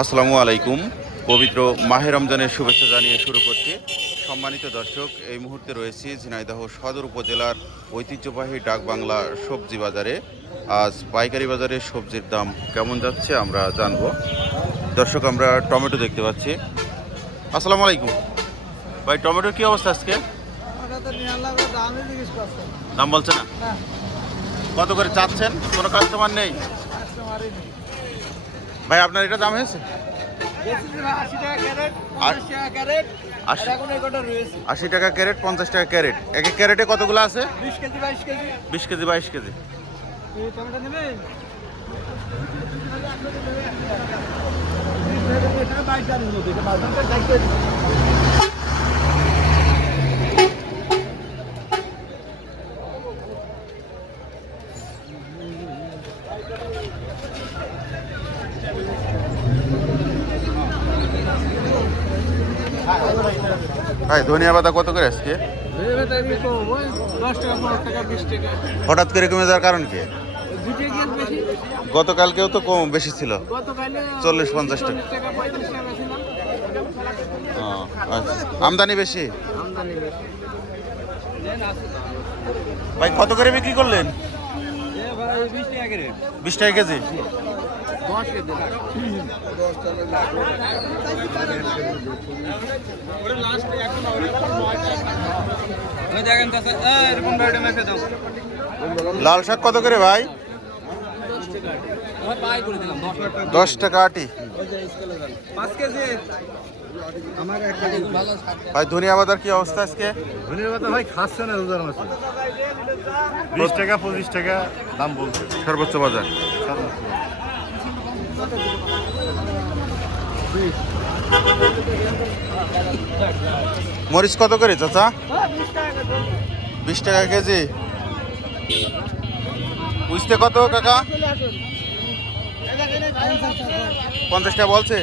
আসসালামু আলাইকুম। পবিত্র মাহে রমজানের শুভেচ্ছা জানিয়ে শুরু করছি। সম্মানিত দর্শক এই মুহূর্তে রয়েছি ঝিনাইদহ সদর উপজেলার ঐতিহ্যবাহী ডাকবাংলা সবজি বাজারে। আজ পাইকারি বাজারে সবজির দাম কেমন যাচ্ছে আমরা জানব। দর্শক আমরা টমেটো দেখতে পাচ্ছি। আসসালামু আলাইকুম। ভাই টমেটোর কী অবস্থা আজকে। দাম বলছে না? না, কত করে চাচ্ছেন? কোনো কাস্টমার নেই। ভাই আপনার এটা দাম হয়েছে? বেশি দিন হয় 80 টাকা ক্যারেট, 50 টাকা ক্যারেট, আর আশি- টাকা ক্যারেট পঞ্চাশ টাকা ক্যারেট। এক এক ক্যারেটে কতগুলো আছে? 20 কেজি, 22 কেজি। বিশ কেজি বাইশ কেজি। ভাই ধনিয়া পাতা কত করে আজকে এই বেটা এমনি কম, ওই 10 টাকা, 15 টাকা, 20 টাকা। হঠাৎ করে কমে যাওয়ার কারণ কি। গতকালকেও তো কম বেশি ছিল 40, 50 টাকা। 40 টাকা, 35 টাকা ছিলাম। ও, আচ্ছা। আমদানি বেশি ভাই কত করে বিক্রি করলেন এ ভাই 20 টাকা করে। বিশ টাকা কেজি দশ লাল শাক কত করে ভাই? দশ টাকা আটি। ভাই ধনিয়া পাতার কি অবস্থা আজকে? ধনিয়া পাতা ভাই খাচ্ছে না রোজার মাসে বিশ টাকা পঁচিশ টাকা দাম বলছে। সর্বোচ্চ বাজার। মরিচ কত করে চাচা? বিশ টাকা কেজি। বুঝতে কত কাকা? পঞ্চাশ টাকা বলছে।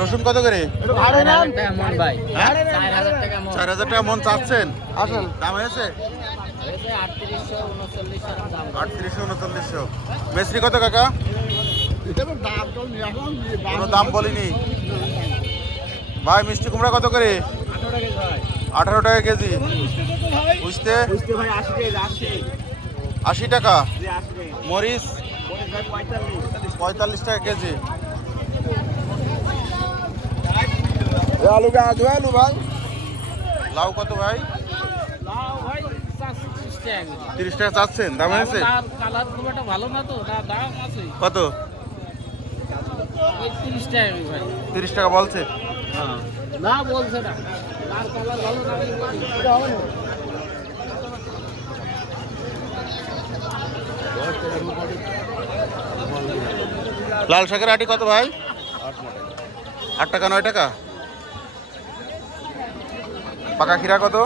রসুন কত করে? হ্যাঁ? চার হাজার টাকা মন। চাচ্ছেন? আসল দাম হয়েছে? আটত্রিশশো উনচল্লিশশো। মেসরি কত কাকা? কোনো দাম বলিনি। ভাই মিষ্টি কুমড়া কত করে? আঠারো টাকা কেজি বুঝতে বুঝতে? আশি টাকা? মরিচ? পঁয়তাল্লিশ। টাকা কেজি। আলু আলু ভাই। লাউ কত ভাই? ত্রিশ টাকা চাচ্ছেন দাম আছে। কত? তিরিশ টাকা বলছে? না বলছে না। হবে না। লাল শাকের আটি কত ভাই? আট টাকা নয় টাকা? পাকা খিরা কত?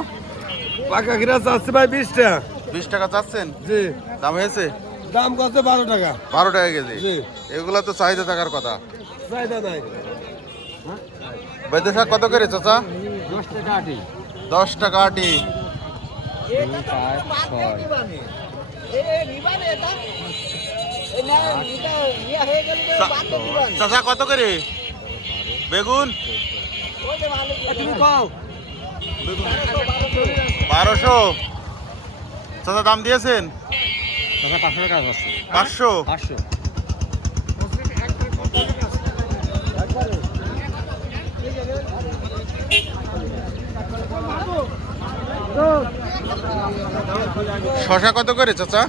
পাকা কিরা চাচ্ছে ভাই বিশ টাকা। বিশ টাকা চাচ্ছেন? জি। দাম হয়েছে? দাম কত? বারো টাকা। বারো টাকা কেজি? এগুলা তো চাহিদা থাকার কথা। চাহিদা নাই। বেদে শাক কত করে চাচা? দশ টাকা আটি। দশ টাকা আটি। চাচা কত করে? বেগুন? তুমি পাও বারোশো। চাচা দাম দিয়েছেন? পাঁচশো পাঁচশো? শশা কত করে চাচা?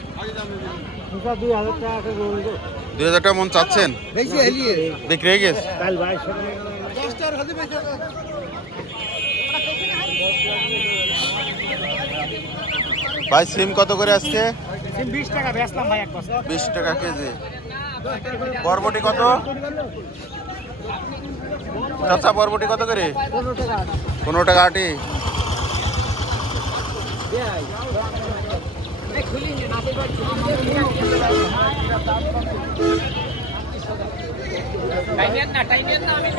দুই হাজার টাকা মন চাচ্ছেন? বিক্রি হয়ে গেছে? কাল ভাই সিম কত করে আজকে বিশ টাকা বেচলাম ভাই এক বস্তা। বিশ টাকা কেজি। বরবটি কত? চাচা বরবটি কত করে? পনেরো টাকা আটি। টাইমের না টাইমের না আমি